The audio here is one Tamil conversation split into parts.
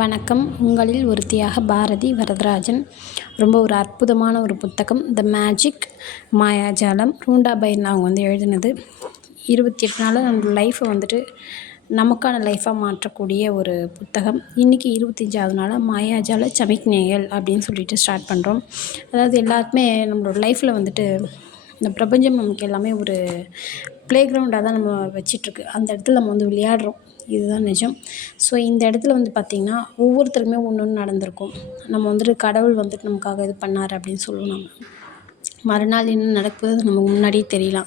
வணக்கம். உங்களில் ஒருத்தியாக பாரதி வரதராஜன். ரொம்ப ஒரு அற்புதமான ஒரு புத்தகம். த மேஜிக் மாயாஜாலம். ரூண்டா பைரன் அவங்க எழுதினது. 28 நாளில் நம்ம லைஃப்பை நமக்கான லைஃப்பாக மாற்றக்கூடிய ஒரு புத்தகம். இன்றைக்கி 25வது நாளாக மாயாஜால சமிக்ஞைகள் அப்படின்னு சொல்லிட்டு ஸ்டார்ட் பண்ணுறோம். அதாவது எல்லாருக்குமே நம்மளோட லைஃப்பில் இந்த பிரபஞ்சம் நமக்கு எல்லாமே ஒரு ப்ளே கிரவுண்டாக தான் நம்ம வச்சிட்ருக்கு. அந்த இடத்துல நம்ம விளையாடுறோம். இதுதான் நிஜம். ஸோ இந்த இடத்துல பார்த்திங்கன்னா ஒவ்வொருத்தருக்குமே ஒன்று ஒன்று நடந்திருக்கும். நம்ம கடவுள் நமக்காக இது பண்ணார் அப்படின்னு சொல்லுவோம். நம்ம மறுநாள் என்ன நடக்குது நமக்கு முன்னாடியே தெரியலாம்.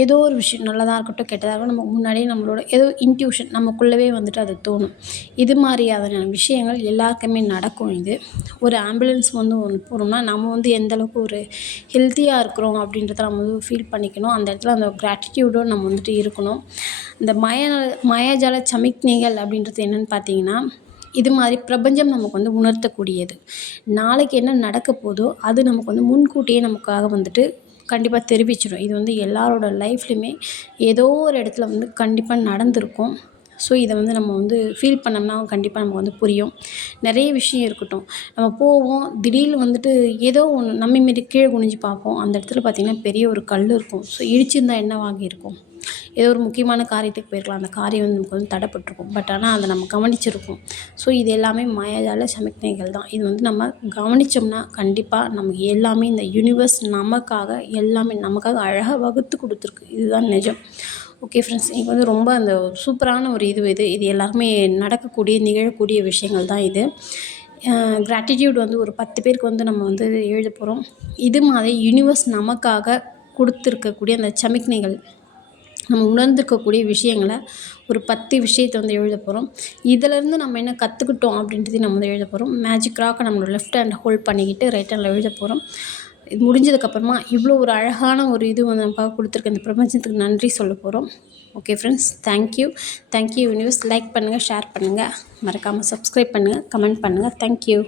ஏதோ ஒரு விஷயம் நல்லதாக இருக்கட்டும் கெட்டதாக இருக்கட்டும் நமக்கு முன்னாடியே நம்மளோட ஏதோ இன்ட்யூஷன் நமக்குள்ளவே அது தோணும். இது மாதிரியான விஷயங்கள் எல்லாருக்குமே நடக்கும். இது ஒரு ஆம்புலன்ஸ் ஒன்று போகிறோம்னா நம்ம எந்த அளவுக்கு ஒரு ஹெல்த்தியாக இருக்கிறோம் அப்படின்றத நம்ம ஃபீல் பண்ணிக்கணும். அந்த இடத்துல அந்த கிராட்டிடியூடோடு நம்ம இருக்கணும். இந்த மாயாஜால சமிக்ஞைகள் அப்படின்றது என்னென்னு பார்த்தீங்கன்னா, இது மாதிரி பிரபஞ்சம் நமக்கு உணர்த்தக்கூடியது. நாளைக்கு என்ன நடக்க போதோ அது நமக்கு முன்கூட்டியே நமக்காக கண்டிப்பாக தெரிவிச்சிடும். இது எல்லாரோட லைஃப்லையுமே ஏதோ ஒரு இடத்துல கண்டிப்பாக நடந்திருக்கும். ஸோ இதை நம்ம ஃபீல் பண்ணோம்னா கண்டிப்பாக நமக்கு புரியும். நிறைய விஷயம் இருக்கட்டும். நம்ம போவோம் திடீர்னு ஏதோ ஒன்று நம்மை மாரி கீழே குனிஞ்சு பார்ப்போம். அந்த இடத்துல பார்த்திங்கன்னா பெரிய ஒரு கல் இருக்கும். ஸோ இடிச்சிருந்தா என்னவாகி இருக்கும்? ஏதோ ஒரு முக்கியமான காரியத்துக்கு போயிருக்கலாம். அந்த காரியம் நமக்கு தடைப்பட்டிருக்கும். பட் ஆனால் அதை நம்ம கவனிச்சிருப்போம். ஸோ இது எல்லாமே மாயாஜால சமிக்ஞைகள் தான். இது நம்ம கவனித்தோம்னா கண்டிப்பாக நமக்கு எல்லாமே இந்த யூனிவர்ஸ் நமக்காக எல்லாமே நமக்காக அழகாக வகுத்து கொடுத்துருக்கு. இதுதான் நிஜம். ஓகே ஃப்ரெண்ட்ஸ், இன்றைக்கி ரொம்ப அந்த சூப்பரான ஒரு இது எல்லாருமே நடக்கக்கூடிய நிகழக்கூடிய விஷயங்கள் தான் இது. கிராட்டிடியூட் ஒரு 10 பேருக்கு நம்ம எழுத போகிறோம். இது மாதிரி யூனிவர்ஸ் நமக்காக கொடுத்துருக்கக்கூடிய அந்த சமிக்ஞைகள் நம்ம உணர்ந்துருக்கக்கூடிய விஷயங்களை ஒரு 10 விஷயத்தை எழுத போகிறோம். இதிலேருந்து நம்ம என்ன கற்றுக்கிட்டோம் அப்படின்றதையும் நம்ம எழுத போகிறோம். மேஜிக் ராக்கை நம்மளோட லெஃப்ட் ஹேண்ட் ஹோல்ட் பண்ணிக்கிட்டு ரைட் ஹேண்டில் எழுத போகிறோம். இது முடிஞ்சதுக்கப்புறமா இவ்வளோ ஒரு அழகான ஒரு இது நமக்காக கொடுத்துருக்க இந்த பிரபஞ்சத்துக்கு நன்றி சொல்ல போகிறோம். Okay friends, thank you universe. Like பண்ணுங்கள், ஷேர் பண்ணுங்கள், மறக்காமல் சப்ஸ்கிரைப் பண்ணுங்கள், கமெண்ட் பண்ணுங்கள். தேங்க்யூ.